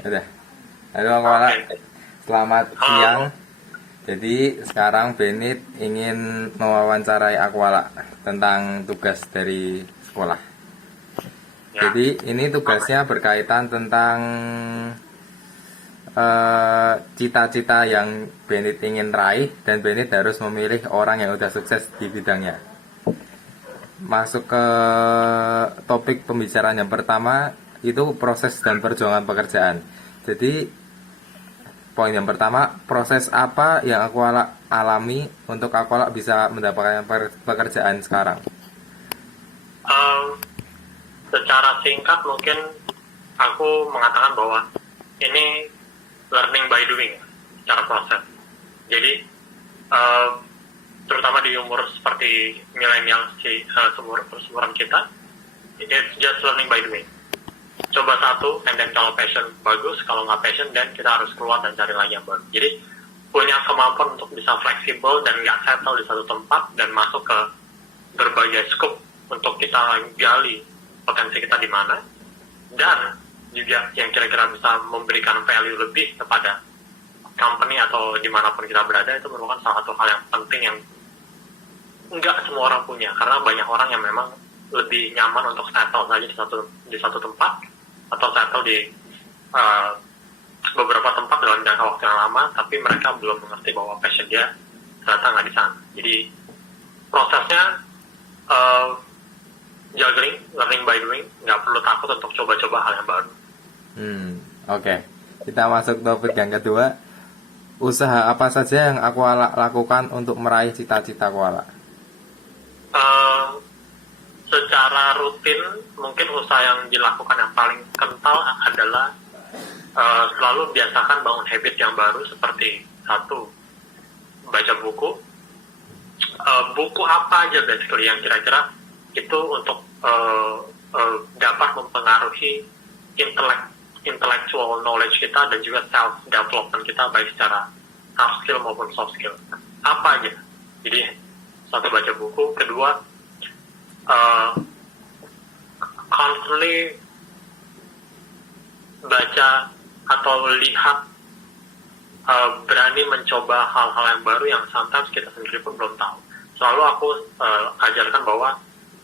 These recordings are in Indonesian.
Udah. Halo Aquala, Oke. selamat Halo. siang. Jadi sekarang Benit ingin mewawancarai Aquala tentang tugas dari sekolah. Ya. Jadi ini tugasnya berkaitan tentang cita-cita yang Benit ingin raih, dan Benit harus memilih orang yang udah sukses di bidangnya. Masuk ke topik pembicaraan yang pertama, itu proses dan perjuangan pekerjaan. Jadi poin yang pertama, proses apa yang aku alami untuk aku bisa mendapatkan pekerjaan sekarang? Em, Secara singkat mungkin aku mengatakan bahwa ini learning by doing secara proses. Jadi terutama di umur seperti milenial seumuran kita, it's just learning by doing. Coba satu, and then kalau passion bagus, kalau nggak passion, dan kita harus keluar dan cari lagi yang baru. Jadi punya kemampuan untuk bisa fleksibel dan nggak settle di satu tempat dan masuk ke berbagai scope untuk kita gali potensi kita di mana, dan juga yang kira-kira bisa memberikan value lebih kepada company atau dimanapun kita berada, itu merupakan salah satu hal yang penting yang nggak semua orang punya, karena banyak orang yang memang lebih nyaman untuk settle saja di satu tempat atau settle di beberapa tempat dalam jangka waktu yang lama, tapi mereka belum mengerti bahwa passion dia ternyata nggak di sana. Jadi prosesnya juggling, learning by doing, nggak perlu takut untuk coba-coba hal yang baru. Oke. Kita masuk topik yang kedua. Usaha apa saja yang aku lakukan untuk meraih cita-cita Aquala? Secara rutin, mungkin usaha yang dilakukan yang paling kental adalah selalu biasakan bangun habit yang baru, seperti satu, baca buku. Buku apa aja basically yang kira-kira itu untuk dapat mempengaruhi intellectual knowledge kita dan juga self development kita, baik secara hard skill maupun soft skill. Apa aja? Jadi satu, baca buku. Kedua, constantly baca atau lihat, berani mencoba hal-hal yang baru yang sometimes kita sendiri pun belum tahu. Selalu aku ajarkan bahwa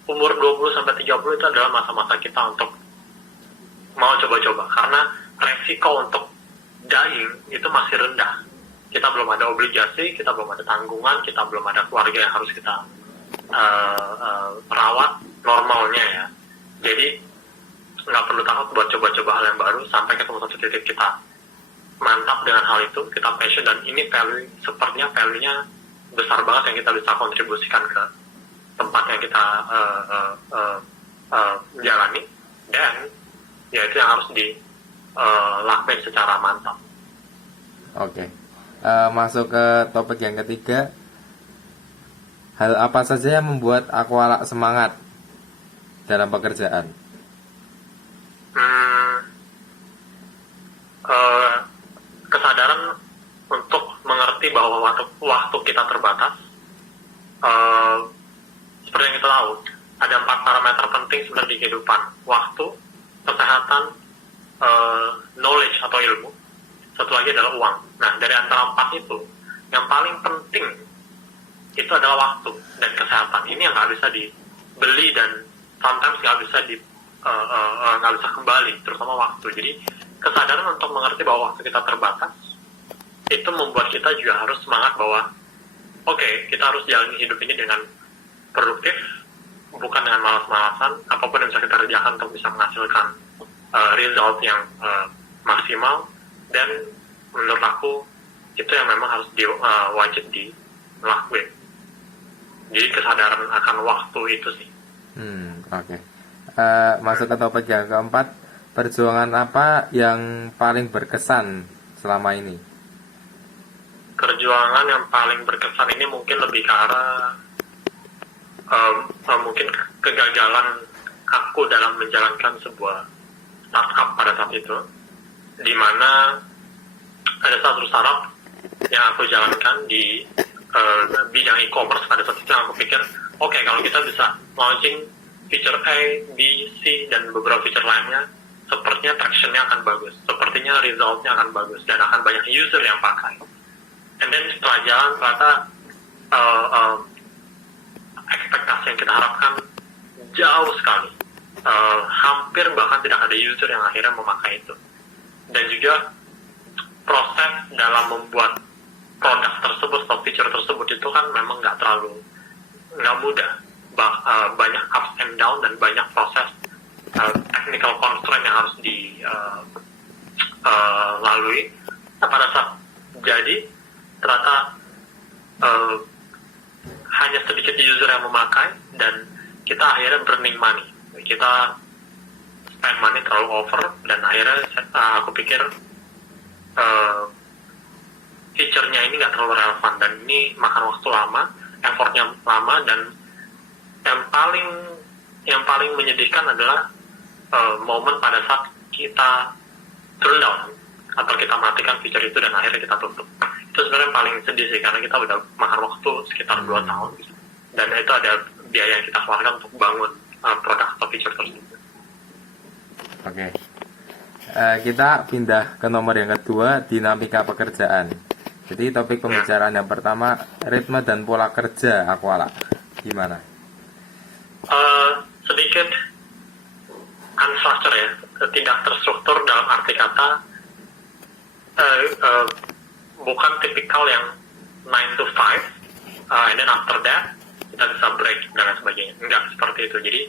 umur 20-30 itu adalah masa-masa kita untuk mau coba-coba, karena resiko untuk dying itu masih rendah. Kita belum ada obligasi, kita belum ada tanggungan, kita belum ada keluarga yang harus kita rawat normalnya ya. Jadi nggak perlu takut buat coba-coba hal yang baru sampai ketemu satu titik kita mantap dengan hal itu, kita passion, dan ini sepertinya value-nya besar banget yang kita bisa kontribusikan ke tempat yang kita jalani, dan ya itu yang harus dilakukan secara mantap. Oke. Masuk ke topik yang ketiga. Hal apa saja yang membuat Aquala semangat dalam pekerjaan? Kesadaran untuk mengerti bahwa waktu kita terbatas. Seperti yang kita tahu, ada 4 parameter penting sebenarnya di kehidupan: waktu, kesehatan, knowledge atau ilmu, satu lagi adalah uang. Nah, dari antara 4 itu, yang paling penting itu adalah waktu dan kesehatan. Ini yang nggak bisa dibeli dan sometimes nggak bisa kembali, terutama waktu. Jadi kesadaran untuk mengerti bahwa waktu kita terbatas itu membuat kita juga harus semangat bahwa oke, kita harus jalani hidup ini dengan produktif, bukan dengan malas-malasan. Apapun yang bisa kita kerjakan untuk bisa menghasilkan result yang maksimal, dan menurut aku itu yang memang harus wajib dilakuin. Jadi kesadaran akan waktu itu sih. Oke. Masuk ke topik yang keempat. Perjuangan apa yang paling berkesan selama ini? Perjuangan yang paling berkesan ini mungkin lebih ke arah mungkin kegagalan aku dalam menjalankan sebuah startup pada saat itu, di mana ada satu startup yang aku jalankan di bidang e-commerce. Pada saat itu aku pikir, oke, kalau kita bisa launching feature A, B, C, dan beberapa feature lainnya sepertinya traction-nya akan bagus, sepertinya result-nya akan bagus, dan akan banyak user yang pakai. And then setelah jalan ternyata ekspektasi yang kita harapkan jauh sekali. Hampir bahkan tidak ada user yang akhirnya memakai itu. Dan juga proses dalam membuat produk tersebut atau feature tersebut itu kan memang nggak mudah. Banyak ups and down dan banyak proses technical constraint yang harus dilalui. Nah, pada saat jadi ternyata hanya sedikit user yang memakai dan kita akhirnya burning money. Kita spend money terlalu over dan akhirnya aku pikir feature-nya ini nggak terlalu relevan dan ini makan waktu lama, effortnya lama, dan yang paling menyedihkan adalah momen pada saat kita turn down atau kita matikan feature itu dan akhirnya kita tutup. Itu sebenarnya paling sedih sih karena kita udah makan waktu sekitar 2 tahun dan itu ada biaya yang kita keluarkan untuk bangun produk atau feature tersebut. Oke. Kita pindah ke nomor yang kedua, dinamika pekerjaan. Jadi topik pembicaraan yang pertama, ritme dan pola kerja Aquala. Gimana? Sedikit unstructured ya, tidak terstruktur dalam arti kata bukan tipikal yang 9 to 5 and then after that kita bisa break dan lain sebagainya. Enggak seperti itu. Jadi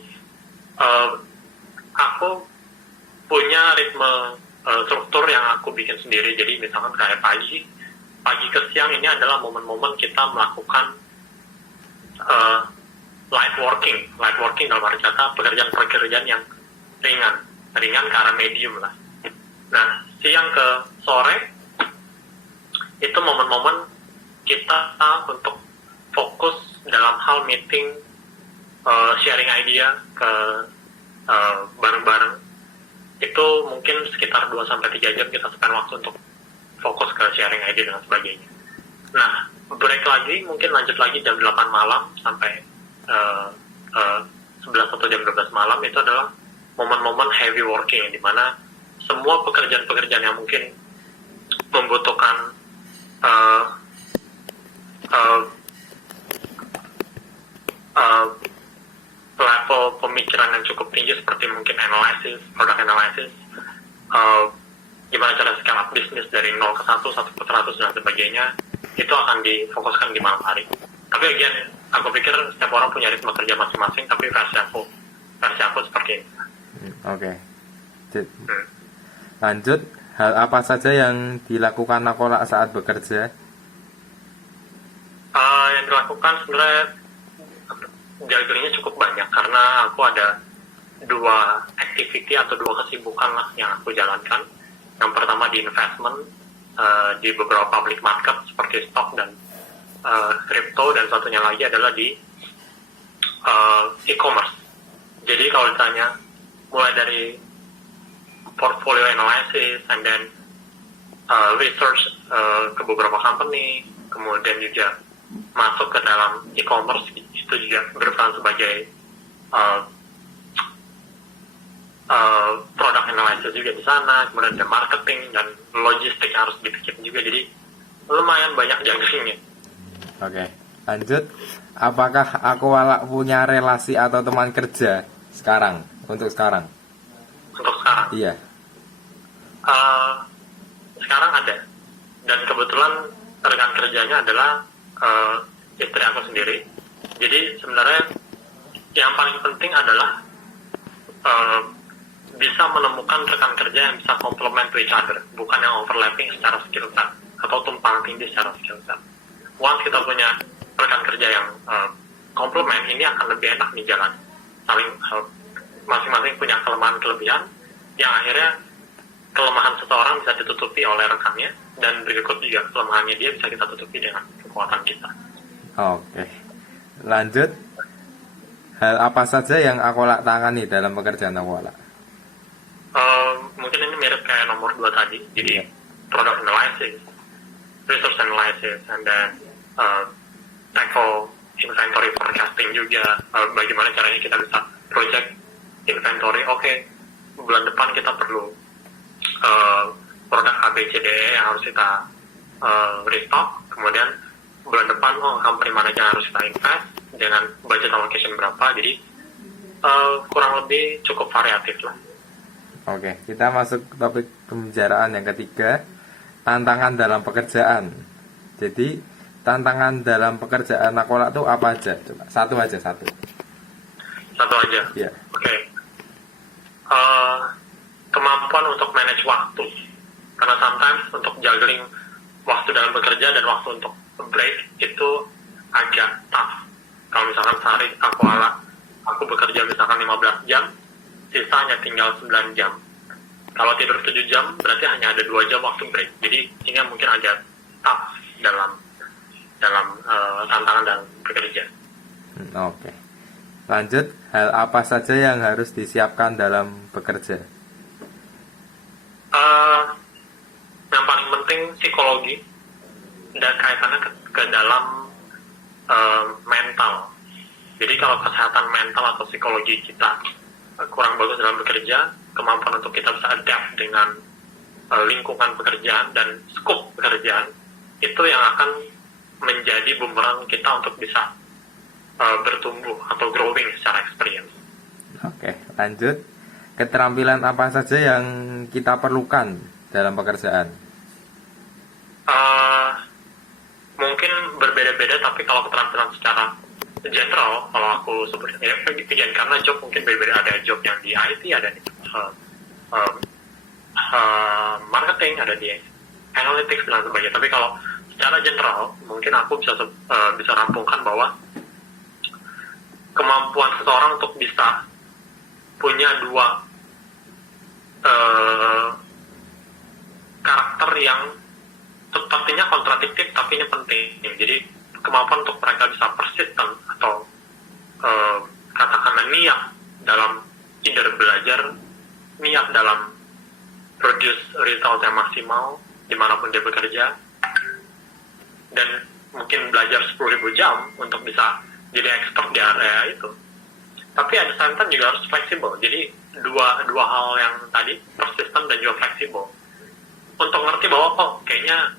aku punya ritme struktur yang aku bikin sendiri. Jadi misalkan kayak pagi ke siang ini adalah momen-momen kita melakukan light working dalam arti kata pekerjaan yang ringan ke arah medium lah. Nah, siang ke sore itu momen-momen kita untuk fokus dalam hal meeting, sharing idea ke bareng-bareng. Itu mungkin sekitar 2-3 jam kita spend waktu untuk fokus ke sharing idea dan sebagainya. Nah, break lagi, mungkin lanjut lagi jam 8 malam sampai 11 atau jam 12 malam. Itu adalah momen-momen heavy working, di mana semua pekerjaan-pekerjaan yang mungkin membutuhkan level pemikiran yang cukup tinggi seperti mungkin analysis, product analysis, gimana cara scale up bisnis dari 0 ke 1, 1 ke 100 dan sebagainya, itu akan difokuskan di malam hari. Tapi again, aku pikir setiap orang punya ritme kerja masing-masing, tapi versi aku seperti ini. Oke. Lanjut, hal apa saja yang dilakukan Aquala saat bekerja? Yang dilakukan sebenarnya jugglingnya cukup banyak karena aku ada 2 activity atau 2 kesibukan lah yang aku jalankan. Yang pertama di investment di beberapa public market seperti stock dan crypto, dan satunya lagi adalah di e-commerce. Jadi kalau ditanya mulai dari portfolio analysis and then research ke beberapa company, kemudian juga masuk ke dalam e-commerce, itu juga berperan sebagai product analysis juga di sana, kemudian ada marketing dan logistik yang harus dipikirin juga, jadi lumayan banyak jugglingnya. Oke, lanjut. Apakah Aquala punya relasi atau teman kerja sekarang? Untuk sekarang? Untuk sekarang? Iya. Sekarang ada, dan kebetulan rekan kerjanya adalah istri aku sendiri. Jadi sebenarnya yang paling penting adalah bisa menemukan rekan kerja yang bisa complement to each other, bukan yang overlapping secara skill set atau tumpang tindih secara skill set. Once kita punya rekan kerja yang complement, ini akan lebih enak nih jalan. Saling masing-masing punya kelemahan kelebihan yang akhirnya kelemahan seseorang bisa ditutupi oleh rekannya, dan berikut juga kelemahannya dia bisa kita tutupi dengan kekuatan kita. Oke. Lanjut. Hal apa saja yang Aquala tangani dalam pekerjaan Aquala? Mungkin ini mirip kayak nomor 2 tadi. Jadi product analysis, resource analysis, and then tackle inventory forecasting juga. Bagaimana caranya kita bisa project inventory. Oke, bulan depan kita perlu produk A, B, C, D, E yang harus kita restock. Kemudian bulan depan company mana yang harus kita invest dengan budget allocation berapa. Jadi kurang lebih cukup variatif lah. Oke, kita masuk ke topik pembicaraan yang ketiga, tantangan dalam pekerjaan. Jadi tantangan dalam pekerjaan Aqualak itu apa aja? Coba satu aja. Satu aja. Iya. Oke. Kemampuan untuk manage waktu. Karena sometimes untuk juggling waktu dalam bekerja dan waktu untuk break itu agak tough. Kalau misalkan sehari aku bekerja misalkan 15 jam, sisanya tinggal 9 jam. Kalau tidur 7 jam, berarti hanya ada 2 jam waktu break. Jadi ini mungkin agak tough dalam tantangan dalam bekerja. Oke. Lanjut, hal apa saja yang harus disiapkan dalam bekerja? Yang paling penting psikologi dan kaitannya ke dalam mental. Jadi kalau kesehatan mental atau psikologi kita kurang bagus dalam bekerja, kemampuan untuk kita bisa adapt dengan lingkungan pekerjaan dan skop pekerjaan itu yang akan menjadi bumerang kita untuk bisa bertumbuh atau growing secara experience. Oke, lanjut. Keterampilan apa saja yang kita perlukan dalam pekerjaan? Mungkin berbeda-beda, tapi kalau keterampilan secara general, kalau aku sebutnya karena job mungkin berbeda. Ada job yang di IT, ada di marketing, ada di analytics dan sebagainya. Tapi kalau secara general, mungkin aku bisa rampungkan bahwa kemampuan seseorang untuk bisa punya dua karakter yang sepertinya kontradiktif, tapi ini penting. Jadi kemampuan untuk mereka bisa persisten atau katakanlah niat dalam either belajar, niat dalam produce result yang maksimal dimanapun dia bekerja, dan mungkin belajar 10.000 jam untuk bisa jadi expert di area itu. Tapi ada time juga harus fleksibel. Jadi dua hal yang tadi, persisten dan juga fleksibel, untuk ngerti bahwa kayaknya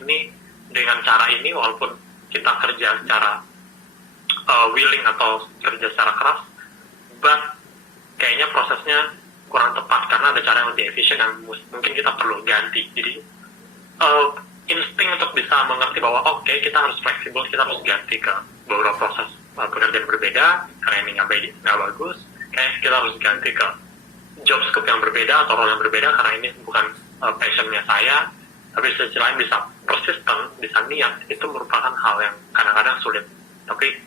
ini dengan cara ini, walaupun kita kerja secara willing atau kerja secara keras, but kayaknya prosesnya kurang tepat karena ada cara yang lebih efisien yang mungkin kita perlu ganti. Jadi insting untuk bisa mengerti bahwa kita harus fleksibel, kita harus ganti ke beberapa proses pekerjaan berbeda karena ini nggak bagus. Kayak kita harus ganti ke job scope yang berbeda atau role yang berbeda karena ini bukan passionnya saya. Tapi di sisi lain bisa persisten, bisa niat, itu merupakan hal yang kadang-kadang sulit, tapi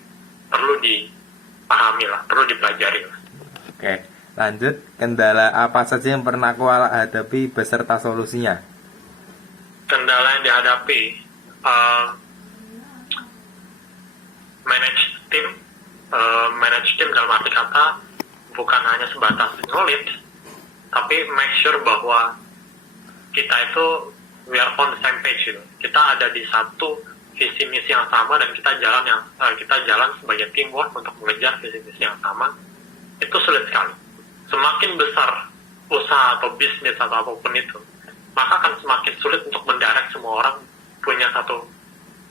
perlu dipahami lah, perlu dipelajari lah. Oke, lanjut. Kendala apa saja yang pernah Aqualak hadapi beserta solusinya? Kendala yang dihadapi, manage tim dalam arti kata bukan hanya sebatas ngulit, tapi make sure bahwa kita itu we are on the same page gitu. Kita ada di satu visi misi yang sama dan kita jalan sebagai teamwork untuk mengejar visi misi yang sama. Itu sulit sekali. Semakin besar usaha atau bisnis atau apapun itu, maka akan semakin sulit untuk mendirect semua orang punya satu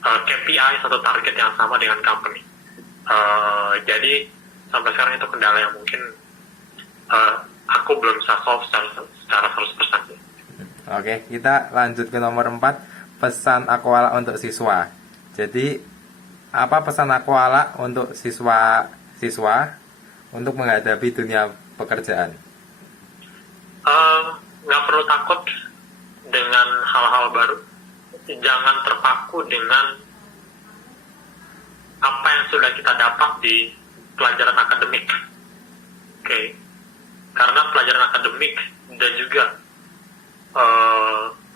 KPI, satu target yang sama dengan company. Jadi sampai sekarang itu kendala yang mungkin aku belum bisa solve secara 100% sih. Oke, kita lanjut ke nomor 4, pesan Aqualak untuk siswa. Jadi, apa pesan Aqualak untuk siswa untuk menghadapi dunia pekerjaan? Nggak perlu takut dengan hal-hal baru. Jangan terpaku dengan apa yang sudah kita dapat di pelajaran akademik. Oke. Karena pelajaran akademik dan juga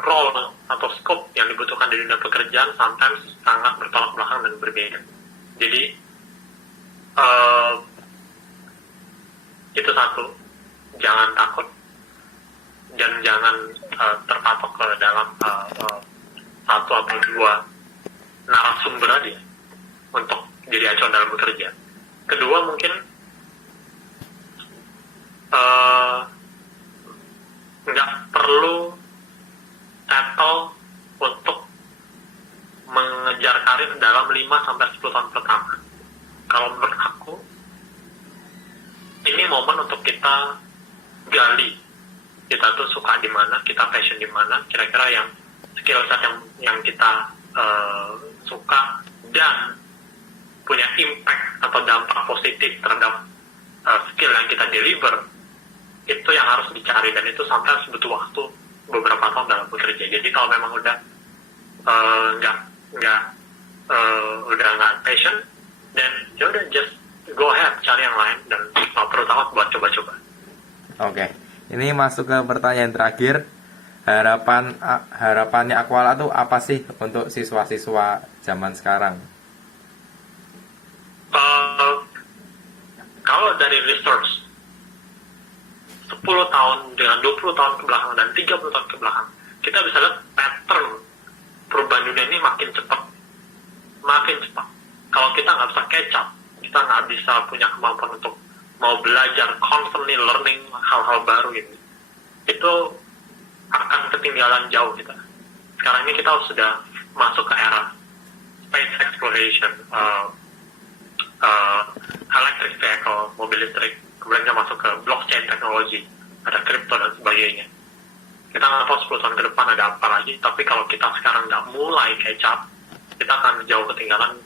role atau scope yang dibutuhkan di dunia pekerjaan sometimes sangat bertolak belakang dan berbeda. Jadi itu satu, jangan takut dan jangan terpatok ke dalam satu atau dua narasumber aja untuk jadi acuan dalam bekerja. Kedua mungkin nggak perlu settle untuk mengejar karir dalam 5-10 tahun pertama. Kalau menurut aku, ini momen untuk kita gali. Kita tuh suka di mana, kita passion di mana, kira-kira yang skill set yang kita suka dan punya impact atau dampak positif terhadap skill yang kita deliver, itu yang harus dicari, dan itu sampai harus butuh waktu beberapa tahun dalam bekerja. Jadi kalau memang udah udah nggak passion, dan ya udah just go ahead, cari yang lain, dan nggak perlu takut buat coba-coba. Oke, ini masuk ke pertanyaan terakhir. Harapannya Aquala tuh apa sih untuk siswa-siswa zaman sekarang? Kalau dari research 10 tahun dengan 20 tahun ke belakang dan 30 tahun ke belakang, kita bisa lihat pattern perubahan dunia ini makin cepat. Kalau kita nggak bisa catch up, kita nggak bisa punya kemampuan untuk mau belajar, constantly learning hal-hal baru ini, itu akan ketinggalan jauh kita. Sekarang ini kita sudah masuk ke era space exploration, electric vehicle, mobil listrik, kemudian kita masuk ke blockchain teknologi, ada crypto dan sebagainya. Kita nggak tahu 10 tahun ke depan ada apa lagi, tapi kalau kita sekarang nggak mulai catch up, kita akan jauh ketinggalan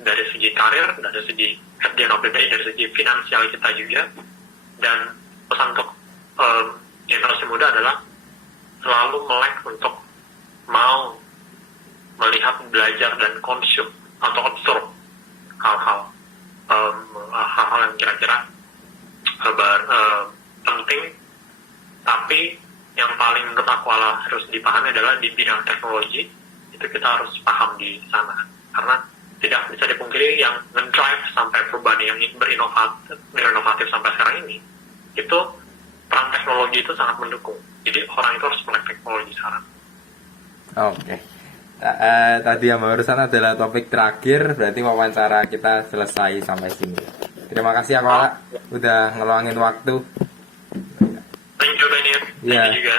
dari segi karir, dari segi at the end of the day, dari segi finansial kita juga. Dan pesan untuk generasi muda adalah selalu melek untuk mau melihat, belajar, dan consume atau absorb hal-hal yang kira-kira penting. Tapi yang paling menurut aku harus dipahami adalah di bidang teknologi, itu kita harus paham di sana, karena tidak bisa dipungkiri yang nge-drive sampai perubahan yang berinovatif sampai sekarang ini, itu peran teknologi itu sangat mendukung. Jadi orang itu harus melek teknologi sekarang. Oke. Tadi yang barusan adalah topik terakhir, berarti wawancara kita selesai sampai sini. Terima kasih Aquala udah ngeluangin waktu. Thank you, Benny. Thank you juga.